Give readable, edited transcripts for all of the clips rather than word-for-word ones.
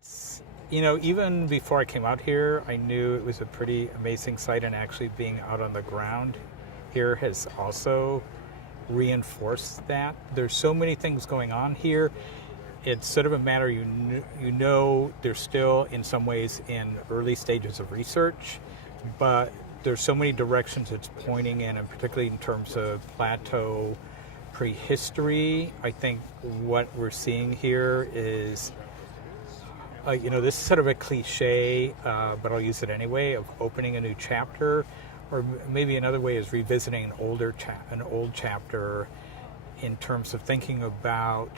It's, even before I came out here, I knew it was a pretty amazing site, and actually being out on the ground here has also reinforced that. There's so many things going on here. It's sort of a matter, they're still in some ways in early stages of research, but there's so many directions it's pointing in, and particularly in terms of plateau prehistory. I think what we're seeing here is this is sort of a cliche, but I'll use it anyway, of opening a new chapter, or maybe another way is revisiting an old chapter in terms of thinking about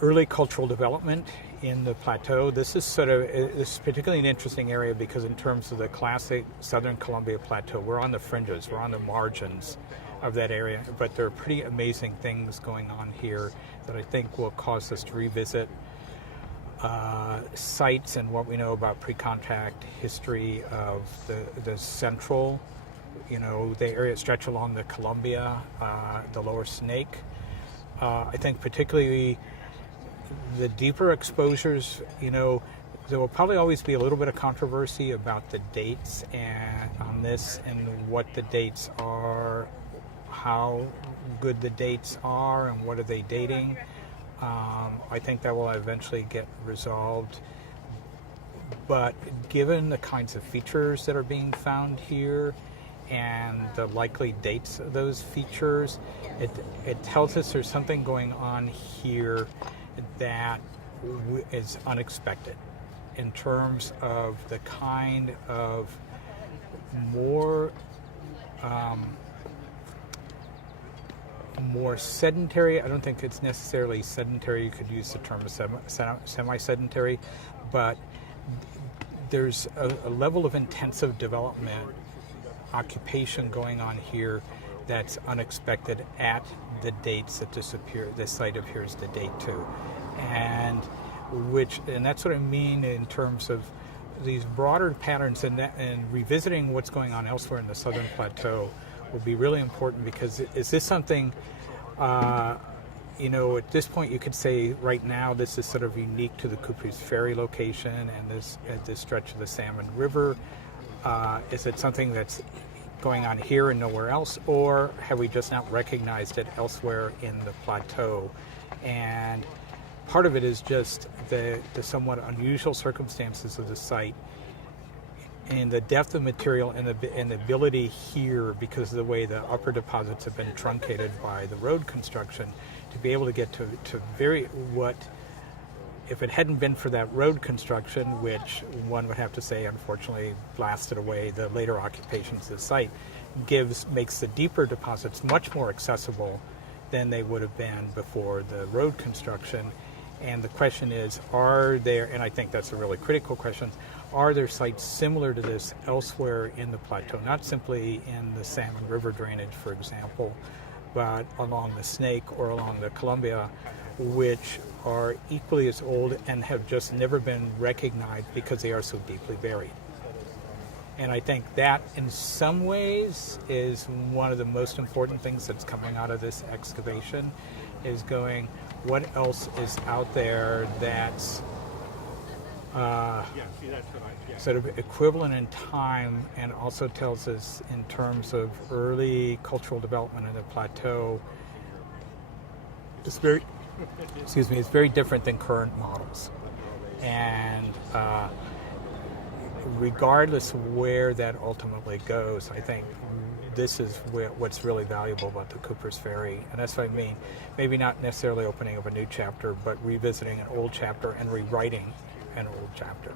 early cultural development in the plateau. This is particularly an interesting area because in terms of the classic Southern Columbia Plateau, we're on the fringes, we're on the margins of that area, but there are pretty amazing things going on here that I think will cause us to revisit sites and what we know about pre-contact history of the central, the area stretch along the Columbia, the lower Snake. I think particularly the deeper exposures, there will probably always be a little bit of controversy about the dates on this and what the dates are, how good the dates are, and what are they dating. I think that will eventually get resolved. But given the kinds of features that are being found here and the likely dates of those features, it tells us there's something going on here that is unexpected in terms of the kind of more sedentary. I don't think it's necessarily sedentary. You could use the term semi-sedentary, but there's a level of intensive development, occupation going on here that's unexpected at the dates that this site appears to date to, and that's what I mean in terms of these broader patterns, and revisiting what's going on elsewhere in the Southern Plateau will be really important, because is this something, at this point you could say right now this is sort of unique to the Cooper's Ferry location and this stretch of the Salmon River. Is it something that's going on here and nowhere else, or have we just not recognized it elsewhere in the plateau? And part of it is just the somewhat unusual circumstances of the site and the depth of material and the ability here, because of the way the upper deposits have been truncated by the road construction, to be able to get to what, if it hadn't been for that road construction, which one would have to say unfortunately blasted away the later occupations of the site, makes the deeper deposits much more accessible than they would have been before the road construction. And the question is, are there, and I think that's a really critical question, are there sites similar to this elsewhere in the plateau, not simply in the Salmon River drainage, for example, but along the Snake or along the Columbia, which are equally as old and have just never been recognized because they are so deeply buried. And I think that in some ways is one of the most important things that's coming out of this excavation, is going, what else is out there that's sort of equivalent in time, and also tells us in terms of early cultural development in the plateau, it's very different than current models. And regardless of where that ultimately goes, I think this is what's really valuable about the Cooper's Ferry. And that's what I mean. Maybe not necessarily opening up a new chapter, but revisiting an old chapter and rewriting an old chapter.